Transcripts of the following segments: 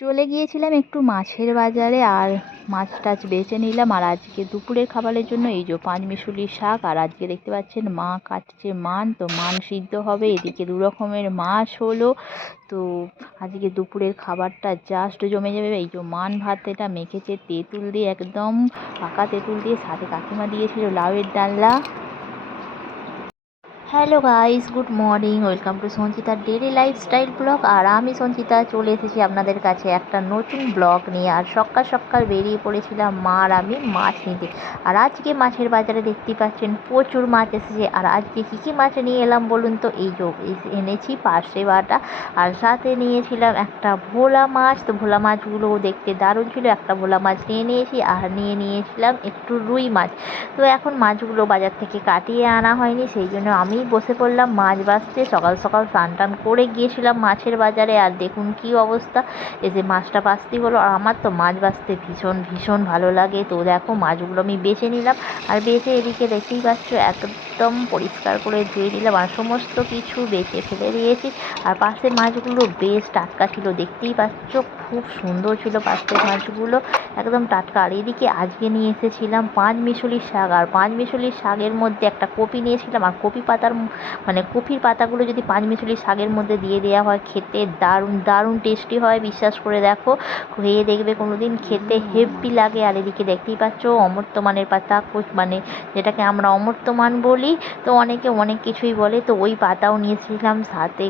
চলে গিয়েছিলাম একটু মাছের বাজারে আর মাছ টাছ বেছে নিলাম। আর আজকে দুপুরের খাবারের জন্য এই যে পাঁচমিশুলি শাক, আর আজকে দেখতে পাচ্ছেন মা কাটছে মান, তো মান সিদ্ধ হবে। এদিকে দু রকমের মাছ হলো। তো আজকে দুপুরের খাবারটা জাস্ট জমে যাবে। এই যে মান ভাত এটা মেখেছে তেঁতুল দিয়ে একদম পাকা তেঁতুল দিয়ে। সাথে কাকিমা দিয়েছিল লাউয়ের ডালনা। Hello guys, good morning. Welcome to সঞ্চিতার daily lifestyle blog. আর আমি সঞ্চিতা, চলে এসেছি আপনাদের কাছে একটা নতুন ব্লগ নিয়ে। আর সকাল সকাল বেরিয়ে পড়েছিলাম মা আর আমি মাছ নিতে। আর আজকে মাছের বাজারে দেখতে পাচ্ছেন প্রচুর মাছ এসেছে। আর আজকে কী কী মাছ নিয়ে এলাম বলুন তো? এই যে, এই- এনেছি পার্শে বাটা। আর সাথে নিয়েছিলাম একটা ভোলা মাছ। তো ভোলা মাছগুলো দেখতে দারুণ ছিল। একটা ভোলা মাছ নিয়ে নিয়েছি। আর নিয়ে নিয়েছিলাম একটু রুই মাছ। তো এখন মাছগুলো বাজার থেকে কাটিয়ে আনা হয়নি। সেই জন্য আমি বসে পড়লাম, মাছ বাছতে সকাল সকাল স্নান টান করে গিয়েছিলাম মাছের বাজারে। আর দেখুন কি অবস্থা। এই যে মাছটা বাছতে হলো। আর আমার তো মাছ বাছতে ভীষণ ভীষণ ভালো লাগে। তো দেখো মাছগুলো আমি বেছে নিলাম। আর বেছে এদিকে দেখতেই পাচ্ছ, একদম পরিষ্কার করে ধুয়ে নিলাম। আর সমস্ত কিছু বেছে ফেলে দিয়েছি। আর পাশের মাছগুলো বেশ টাটকা ছিল। দেখতেই পাচ্ছ, খুব সুন্দর ছিল পাশের মাছগুলো। একদম টাটকা। আর এদিকে আজকে নিয়ে এসেছিলাম পাঁচ মিশলির শাক। আর পাঁচ মিশলির শাকের মধ্যে একটা কপি নিয়েছিলাম। আর কপি পাতার মানে কপির পাতাগুলো যদি পাঁচ মিশলির শাকের মধ্যে দিয়ে দেওয়া হয় খেতে দারুণ দারুণ টেস্টি হয় বিশ্বাস করে দেখো। খেয়ে দেখবে কোনো দিন খেতে হেভি লাগে। আর এদিকে দেখতেই পাচ্ছ অমর্তমানের পাতা মানে যেটাকে আমরা অমর্তমান বলি তো অনেকে অনেক কিছুই বলে তো ওই পাতাও নিয়েছিলাম সাথে।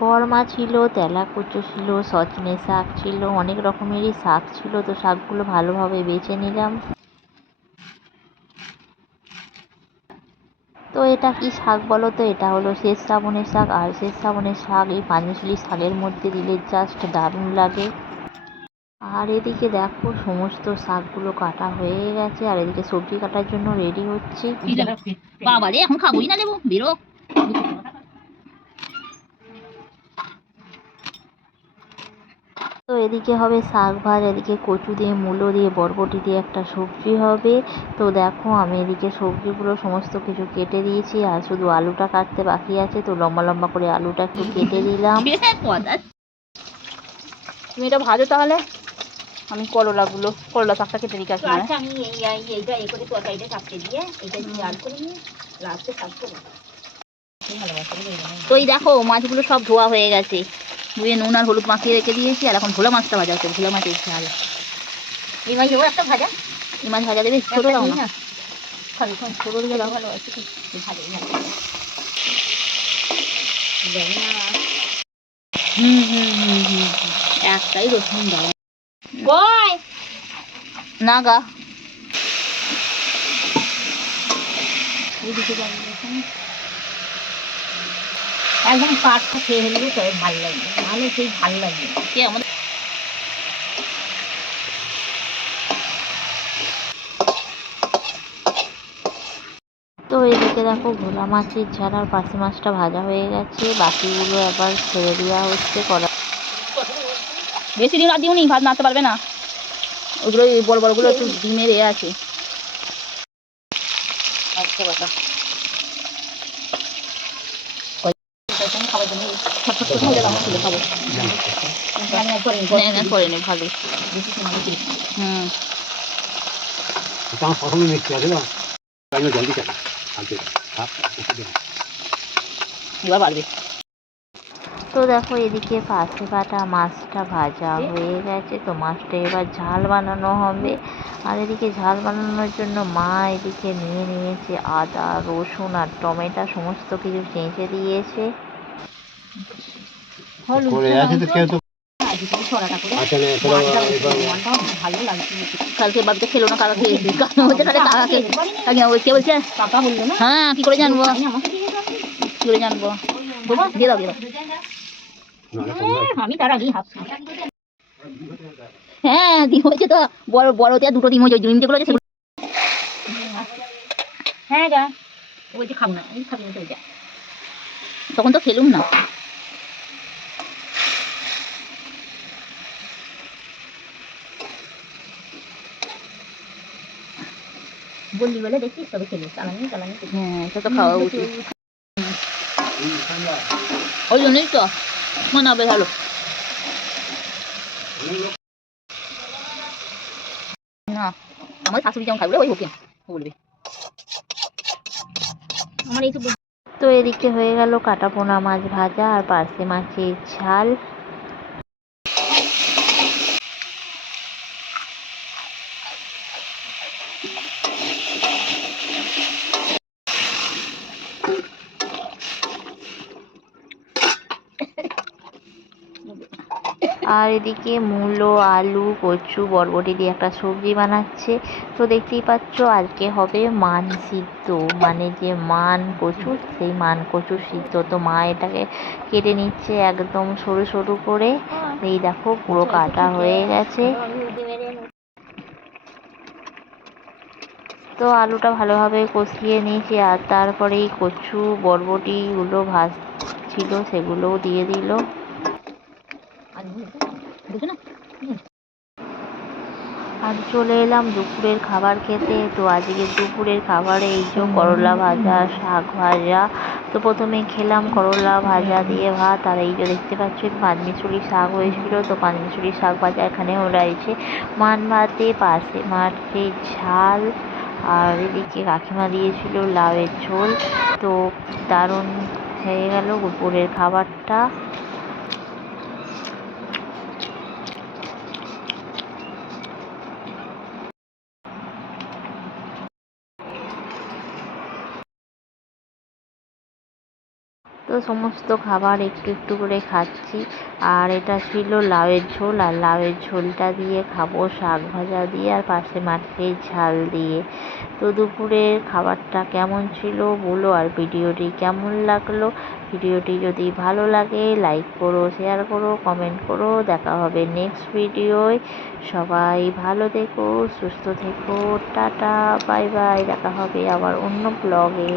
বর্মা ছিল তেলাকুচো ছিল সজনে শাক ছিল অনেক রকমেরই শাক ছিল তো শাকগুলো ভালোভাবে বেছে নিলাম। তো এটা কি শাক বলো তো? এটা হলো শেষ শ্রাবণের শাক। আর শেষ শ্রাবণের শাক এই পাঁচমিশালি শাকের মধ্যে দিলে জাস্ট দারুণ লাগে। আর এদিকে দেখো সমস্ত শাকগুলো কাটা হয়ে গেছে। আর এদিকে সবজি কাটার জন্য রেডি হচ্ছে। বাবা রে এখন খাবোই না লেবু। বেরো। তো এদিকে হবে শাক ভাজ এদিকে কচু দিয়ে মূলো দিয়ে বরবটি দিয়ে একটা সবজি হবে। তো দেখো আমি এদিকে সবজিগুলো সমস্ত কিছু কেটে দিয়েছি আর শুধু আলুটা কাটতে বাকি আছে। তো লম্বা লম্বা করে আলুটা একটু কেটে দিলাম। তুমি এটা ভাজো তাহলে। আমি করলাগুলো করলা শাকটা কেটে দিকে আসব আচ্ছা আমি এই এই- এইটা এই করে তরকারিটা চাপতে দিয়ে এইটা দিয়ে আলু করে নিয়ে লাস্টে শাক করব। তো এই দেখো মাছগুলো সব ধোয়া হয়ে গেছে। ধুয়ে নুন আর হলুদ মাখিয়ে রেখে দিয়েছি আর এখন ভোলা মাছটা ভাজা হচ্ছে ভোলা মাছের ঝাল এই মাছ দেবো একটা ভাজা? এই মাছ ভাজা দেবে ছোটো দাও না। খাবি খাবি ছোটো দিকে দাও। ভালো আছে ভালো ভালো। না হুম হুম হুম হুম হুম। একটাই রসুন দাও। না গা। এইদিকে যাবি দেখুন। একদম কাঠটা খেয়ে ফেললে তবে ভালো লাগবে। নাহলে সেই ভালো লাগবে কে আমাদের? তো এদিকে দেখো ভোলা মাছের ঝাল আর পাশে মাছটা ভাজা হয়ে গেছে। বাকিগুলো আবার ছেড়ে দেওয়া হচ্ছে কড়া বেশি দিন আর দিওনি ভাত নাড়তে পারবে না। ওগুলো এই বড় বড়গুলো একটু ডিমের এ আছে। আচ্ছা বাটা খাবার জন্য ছোট ছোট হলে আমার তুলে খাব আমি একবার হ্যাঁ হ্যাঁ করে নে ভালো হুম তা প্রথমে আছে না? আমি জলদি চাই এবার পারবে তো দেখো এদিকে পাশে কাটা মাছটা ভাজা হয়ে গেছে। তো মাছটা এবার ঝাল বানানো হবে। আর এদিকে ঝাল বানানোর জন্য মা এদিকে নিয়ে নিয়েছে আদা রসুন আর টমেটো সমস্ত কিছু চেঁচে দিয়েছে। করে আছে তো কেউ তো কালকে খেলো না কাকা খেয়েছি তাহলে কে বলছে হ্যাঁ কি করে জানব? আমি আমাকে দিয়ে দাও কি করে জানব? দিয়ে দাও দিয়ে দাও। নাহলে তোমরা এ, আমি তার আগেই হাফছি হ্যাঁ ডিম হয়েছে তো বড় বড়তে আর দুটো ডিম হয়েছে ডিম যেগুলো আছে হ্যাঁ গা বলছে খাব না খাবি না তখন তো খেলুম না। বললি বলে দেখছিস তবে খেলি। চালানি চালানি হ্যাঁ এটা তো খাওয়া উচিত। ওই জন্যই তো মানাবে ভালো। না আমার শাশুড়ি যেমন খাই বলে ওই ওকে বলবে। আমার এইসব তো এদিকে হয়ে গেল কাটা পোনা মাছ ভাজা আর পার্সে মাছের ঝাল। আর এদিকে মূলো আলু কচু বরবটি দিয়ে একটা সবজি বানাচ্ছে। তো দেখতেই পাচ্ছ আজকে হবে মান সিদ্ধ। মানে যে মান কচু সেই মান কচু সিদ্ধ। তো মা এটাকে কেটে নিচ্ছে একদম সরু সরু করে। এই দেখো পুরো কাটা হয়ে গেছে। তো আলুটা ভালোভাবে কষিয়ে নিয়েছি আর তারপরে এই কচু বরবটিগুলো ভাজছিল সেগুলোও দিয়ে দিল। বুঝছ না আর চলে এলাম দুপুরের খাবার খেতে। তো আজকে দুপুরের খাবারে এই যে করলা ভাজা শাক ভাজা। তো প্রথমে খেলাম করলা ভাজা দিয়ে ভাত। আর এই যে দেখতে পাচ্ছেন পাঁচমিশুরি শাক হয়েছিল। তো পাঁচমিশুরি শাক ভাজা এখানেও রয়েছে। মান ভাতে পাশে মাছের ঝাল। আর এদিকে কাকিমা দিয়েছিল লাউয়ের ঝোল। তো দারুণ হয়ে গেল দুপুরের খাবারটা। তো সমস্ত খাবার একটু একটু করে খাচ্ছি। আর এটা ছিল লাউয়ের ঝোল, আর লাউয়ের ঝোলটা দিয়ে খাব শাক ভাজা দিয়ে, আর পাশে মাছের ঝাল দিয়ে। তো দুপুরের খাবারটা কেমন ছিল বলো, আর ভিডিওটি কেমন লাগল? ভিডিওটি যদি ভালো লাগে লাইক করো শেয়ার করো কমেন্ট করো। দেখা হবে নেক্সট ভিডিওয় সবাই ভালো থেকো, সুস্থ থেকো। টাটা বাই বাই দেখা হবে আবার অন্য ব্লগে